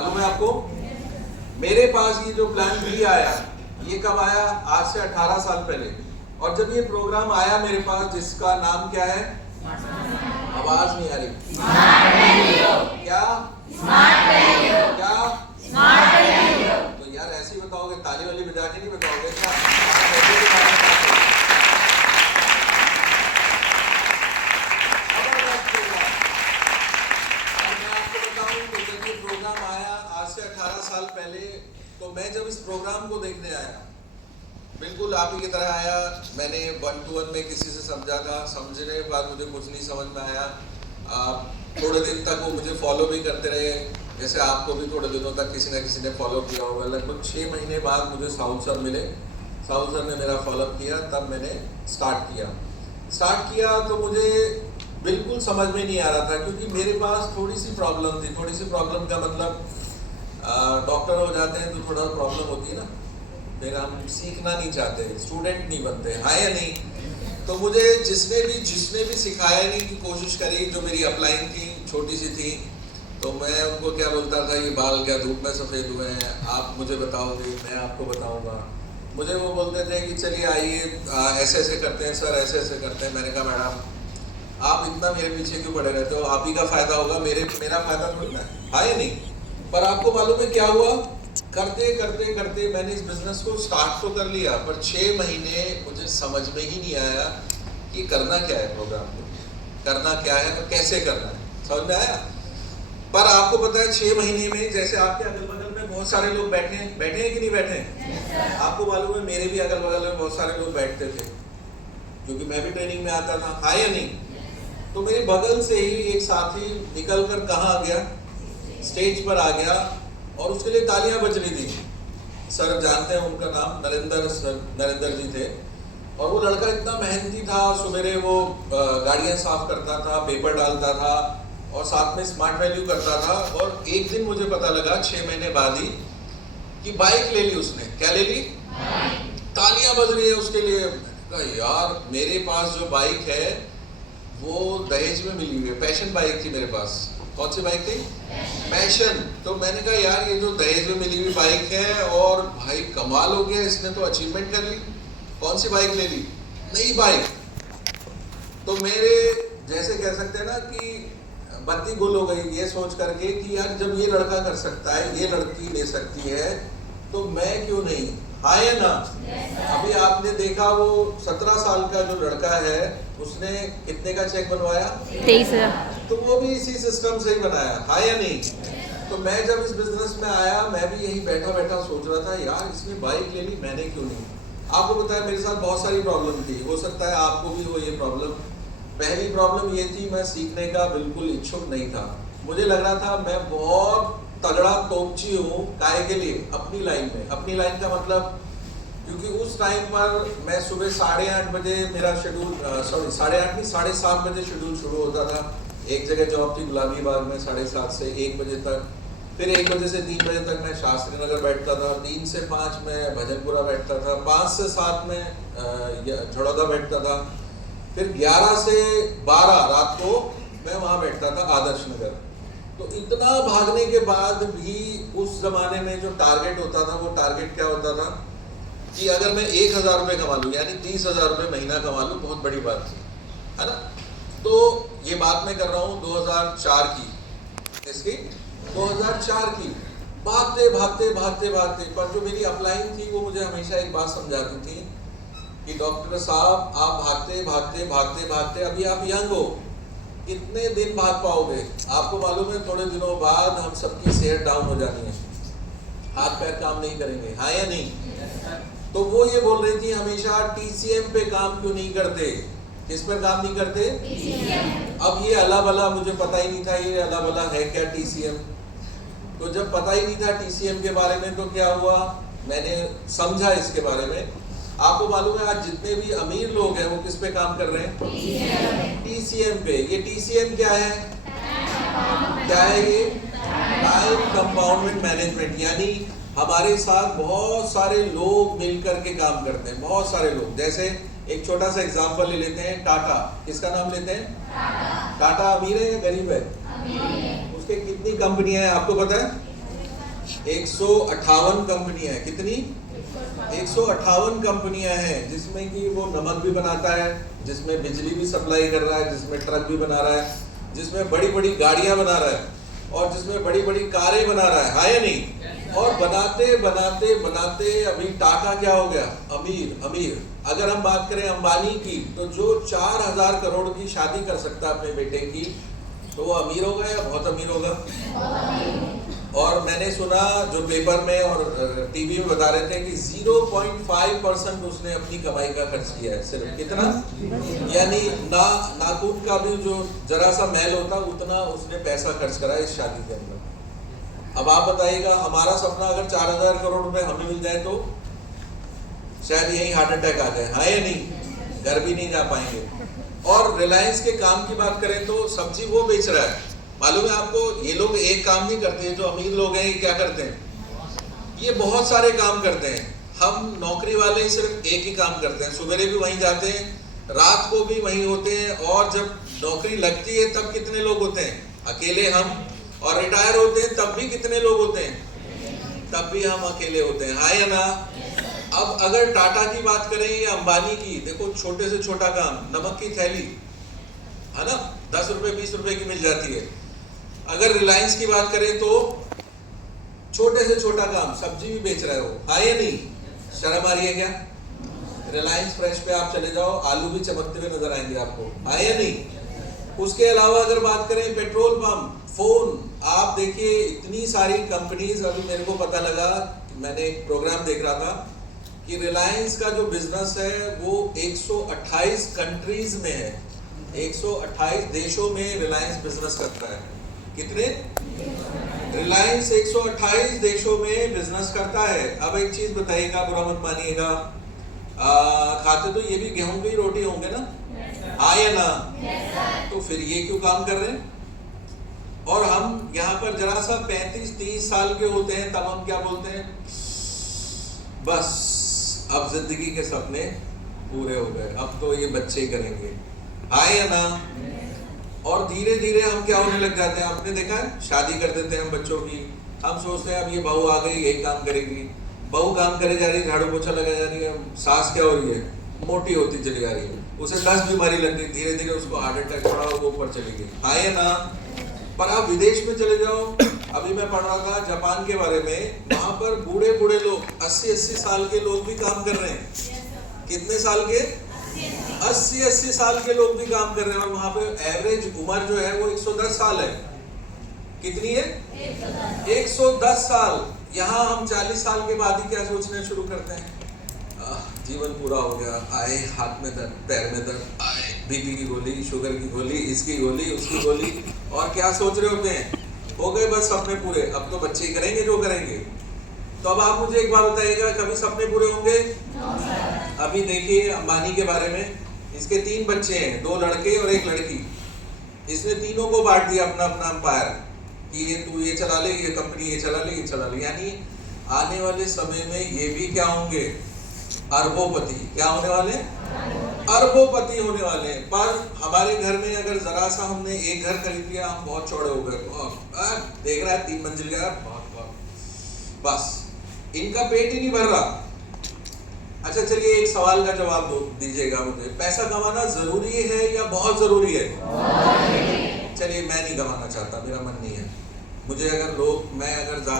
मालूम है आपको? मेरे पास ये जो प्लान भी आया, ये कब आया? आज से 18 साल पहले। और जब ये प्रोग्राम आया मेरे पास, जिसका नाम क्या है? आवाज नहीं आ रही। क्या? क्या? तो यार ऐसे ही बताओगे, ताली वाली बजा के नहीं बताओगे क्या? प्रोग्राम आया आज से 18 साल पहले, तो मैं जब इस प्रोग्राम को देखने आया, बिल्कुल आप ही की तरह आया। मैंने 1 to 1 में किसी से समझा था, समझने के बाद मुझे कुछ नहीं समझ में आया। थोड़े दिन तक वो मुझे फॉलो भी करते रहे, जैसे आपको भी थोड़े दिनों तक किसी न किसी ने फॉलो किया होगा। लगभग 6 महीने बाद मुझे साउथ सर मिले, साउथ सर ने मेरा फॉलोअप किया, तब मैंने स्टार्ट किया। तो मुझे बिल्कुल समझ में नहीं आ रहा था, क्योंकि मेरे पास थोड़ी सी प्रॉब्लम थी। थोड़ी सी प्रॉब्लम का मतलब, डॉक्टर हो जाते हैं तो थोड़ा प्रॉब्लम होती है ना, फिर हम सीखना नहीं चाहते, स्टूडेंट नहीं बनते, हाँ या नहीं? तो मुझे जिसने भी सिखाया नहीं की कोशिश करी, जो मेरी अपलाइन थी, छोटी सी थी, तो मैं उनको क्या बोलता था, ये बाल क्या धूप में सफ़ेद हुए हैं, आप मुझे बताओगे, मैं आपको बताऊंगा। मुझे वो बोलते थे कि चलिए आइए, ऐसे ऐसे करते हैं सर, ऐसे ऐसे करते हैं। मैंने कहा मैडम आप इतना मेरे पीछे क्यों पड़े रहते हो? आप ही का फायदा होगा, मेरा फायदा थोड़ी ना, हाँ या नहीं? पर आपको मालूम है क्या हुआ? करते करते करते मैंने इस बिजनेस को स्टार्ट तो कर लिया, पर 6 महीने मुझे समझ में ही नहीं आया कि करना क्या है, प्रोग्राम को करना क्या है और कैसे करना है। समझ में आया? पर आपको पता है 6 महीने में, जैसे आपके अगल बगल में बहुत सारे लोग बैठे हैं कि नहीं बैठे हैं? आपको मालूम है मेरे भी अगल बगल में बहुत सारे लोग बैठते थे, क्योंकि मैं भी ट्रेनिंग में आता था, हाँ या नहीं? तो मेरे बगल से ही एक साथी निकल कर कहाँ आ गया? स्टेज पर आ गया, और उसके लिए तालियां बज रही थी। सर जानते हैं उनका नाम, नरेंद्र जी थे। और वो लड़का इतना मेहनती था, सवेरे वो गाड़ियां साफ करता था, पेपर डालता था, और साथ में स्मार्ट वैल्यू करता था। और एक दिन मुझे पता लगा 6 महीने बाद ही कि बाइक ले ली उसने। क्या ले ली? तालियां बज रही है उसके लिए। यार मेरे पास जो बाइक है वो दहेज में मिली हुई है, पैशन बाइक थी मेरे पास। कौन सी बाइक थी? पैशन। तो मैंने कहा यार ये जो दहेज में मिली हुई बाइक है, और भाई कमाल हो गया, इसने तो अचीवमेंट कर ली। कौन सी बाइक ले ली? नई बाइक। तो मेरे जैसे कह सकते हैं ना कि बत्ती गुल हो गई, ये सोच करके कि यार जब ये लड़का कर सकता है, ये लड़की ले सकती है, तो मैं क्यों नहीं, हाँ या ना? अभी आपने देखा वो 17 साल का जो लड़का है, उसने कितने का चेक बनवाया? 23,000। तो वो भी इसी सिस्टम से ही बनाया, हाँ या नहीं? तो मैं जब इस बिजनेस में आया, मैं भी यही बैठा बैठा सोच रहा था, यार इसने बाइक ले ली, मैंने क्यों नहीं? आपको पता है मेरे साथ बहुत सारी प्रॉब्लम थी, हो सकता है आपको भी हो ये प्रॉब्लम। पहली प्रॉब्लम ये थी, मैं सीखने का बिल्कुल इच्छुक नहीं था। मुझे लग रहा था मैं बहुत तगड़ा तोपची हूँ, काहे के लिए? अपनी लाइन में। अपनी लाइन का मतलब, क्योंकि उस टाइम पर मैं सुबह 8:30 बजे मेरा शेड्यूल, 8:30 नहीं 7:30 बजे शेड्यूल शुरू होता था। एक जगह जॉब थी गुलाबी बाग में, 7:30 से 1 बजे तक, फिर 1 बजे से 3 बजे तक मैं शास्त्री नगर बैठता था, 3 से 5 में भजनपुरा बैठता था, 5 से 7 में झड़ौदा बैठता था, फिर 11 से 12 रात को मैं वहाँ बैठता था आदर्श नगर। तो इतना भागने के बाद भी उस जमाने में जो टारगेट होता था, वो टारगेट क्या होता था कि अगर मैं 1,000 रुपये कमा लूँ, यानी 30,000 रुपये महीना कमा लूँ, बहुत बड़ी बात थी, है ना? तो ये बात मैं कर रहा हूँ 2004 की, इसकी 2004 की। भागते भागते भागते भागते, पर जो मेरी अपलाइन थी वो मुझे हमेशा एक बात समझाती थी कि डॉक्टर साहब आप भागते भागते भागते भागते, अभी आप यंग हो, कितने दिन भाग पाओगे? आपको मालूम है थोड़े दिनों बाद हम सबकी सेहत डाउन हो जानी है, हाथ पैर काम नहीं करेंगे, हाँ या नहीं? तो वो ये बोल रही थी हमेशा, TCM पे काम क्यों नहीं करते? किस पर काम नहीं करते? TCM। अब ये अला बला, मुझे पता ही नहीं था ये अला बला है क्या TCM। तो जब पता ही नहीं था TCM के बारे में, तो क्या हुआ, मैंने समझा इसके बारे में। आपको मालूम है आज जितने भी अमीर लोग हैं वो किस पे काम कर रहे हैं? TCM पे। ये TCM क्या है? क्या है ये? टाइम कंपाउंडमेंट मैनेजमेंट। यानी हमारे साथ बहुत सारे लोग मिलकर के काम करते हैं, बहुत सारे लोग। जैसे एक छोटा सा एग्जांपल ले लेते हैं, टाटा। किसका नाम लेते हैं? टाटा अमीर है या गरीब है? उसके कितनी कंपनियां हैं आपको पता है? 158 कंपनियां हैं। कितनी? 158 कंपनियां हैं, जिसमें कि वो नमक भी बनाता है, जिसमें बिजली भी सप्लाई कर रहा है, जिसमें ट्रक भी बना रहा है, जिसमें बड़ी बड़ी गाड़ियां बना रहा है, और जिसमें बड़ी बड़ी कारें बना रहा है या नहीं? और बनाते बनाते बनाते अभी टाटा क्या हो गया? अमीर अमीर। अगर हम बात करें अंबानी की, तो जो 4000 करोड़ की शादी कर सकता है अपने बेटे की, तो वो अमीर होगा या बहुत अमीर होगा? और मैंने सुना जो पेपर में और टीवी में बता रहे थे कि 0.5% उसने अपनी कमाई का खर्च किया है। सिर्फ कितना? यानी नाखून का भी जो जरा सा मैल होता उतना उसने पैसा खर्च करा इस शादी के अंदर। अब आप बताइएगा, हमारा सपना अगर 4000 करोड़ रुपए हमें मिल जाए तो शायद यही हार्ट अटैक आ जाए, हाँ या नहीं? घर भी नहीं जा पाएंगे। और रिलायंस के काम की बात करें तो सब्जी वो बेच रहा है। मालूम है आपको, ये लोग एक काम नहीं करते, जो अमीर लोग हैं ये क्या करते हैं? ये बहुत सारे काम करते हैं। हम नौकरी वाले सिर्फ एक ही काम करते हैं, सुबह भी वहीं जाते हैं, रात को भी वहीं होते हैं, और जब नौकरी लगती है तब कितने लोग होते हैं? अकेले हम। और रिटायर होते हैं तब भी कितने लोग होते हैं? तब भी हम अकेले होते हैं, हाँ या ना? अब अगर टाटा की बात करें या अंबानी की, देखो छोटे से छोटा काम, नमक की थैली है ना, 10 रुपए 20 रुपए की मिल जाती है। अगर रिलायंस की बात करें तो छोटे से छोटा काम, सब्जी भी बेच रहे हो, हाँ या नहीं? शर्म आ रही है क्या? रिलायंस फ्रेश पे आप चले जाओ, आलू भी चमकते हुए नजर आएंगे आपको, हाँ या नहीं? उसके अलावा अगर बात करें पेट्रोल पंप, फोन, आप देखिए इतनी सारी कंपनीज। अभी मेरे को पता लगा, मैंने एक प्रोग्राम देख रहा था कि रिलायंस का जो बिजनेस है वो 128 कंट्रीज में है, 128 देशों में रिलायंस बिजनेस करता है। कितने? रिलायंस 128 देशों में बिजनेस करता है। अब एक चीज बताइएगा, बुरा मत मानिएगा, खाते तो ये भी गेहूं की रोटी होंगे ना, हाँ या ना? तो फिर ये क्यों काम कर रहे हैं? और हम यहाँ पर जरा सा 35-30 साल के होते हैं तब हम क्या बोलते हैं? बस अब जिंदगी के सपने पूरे हो गए, अब तो ये बच्चे करेंगे, हाँ या ना? और धीरे धीरे हम क्या होने लग जाते हैं? आपने देखा है, शादी कर देते हैं हम बच्चों की, हम सोचते हैं अब ये बहू आ गई यही काम करेगी, बहू काम करे जा रही है, झाड़ू पोछा लगा जा रही है, सास क्या हो रही है? मोटी होती चली जा रही है, उसे 10 बीमारी लग गई, धीरे धीरे उसको हार्ट अटैक पड़ा, वो ऊपर चली गई, हाँ या ना? पर आप विदेश में चले जाओ, अभी मैं पढ़ रहा था जापान के बारे में, वहां पर बूढ़े बूढ़े लोग 80-80 साल के लोग भी काम कर रहे हैं। कितने साल के? 80-80 साल के लोग भी काम कर रहे हैं, और वहां पे एवरेज उम्र जो है वो 110 साल है। कितनी है? 110 साल। यहाँ हम 40 साल के बाद ही क्या सोचना शुरू करते हैं? जीवन पूरा हो गया, आए हाथ में दर्द, पैर में दर्द, आए बीपी की गोली, शुगर की गोली, इसकी गोली, उसकी गोली, और क्या सोच रहे होते हैं? हो गए बस सपने पूरे, अब तो बच्चे ही करेंगे जो करेंगे। तो अब आप मुझे एक बात बताइएगा, कभी सपने पूरे होंगे? अभी देखिए अंबानी के बारे में, इसके 3 बच्चे हैं, 2 लड़के और 1 लड़की। इसने तीनों को बांट दिया अपना अपना अंपायर कि ये तू ये चला ले, ये कंपनी ये चला ले, ये चला ले। यानी आने वाले समय में ये भी क्या होंगे? अरबोपति। क्या होने वाले? अरबोपति होने वाले हैं। पर हमारे घर में अगर जरा सा हमने एक घर खरीद लिया, हम बहुत चौड़े हो गए, देख रहा है 3 मंजिल का, बस इनका पेट ही नहीं भर रहा। अच्छा चलिए, एक सवाल का जवाब दीजिएगा मुझे, पैसा कमाना जरूरी है या बहुत जरूरी है? चलिए, मैं नहीं कमाना चाहता, मेरा मन नहीं है। मुझे अगर मैं अगर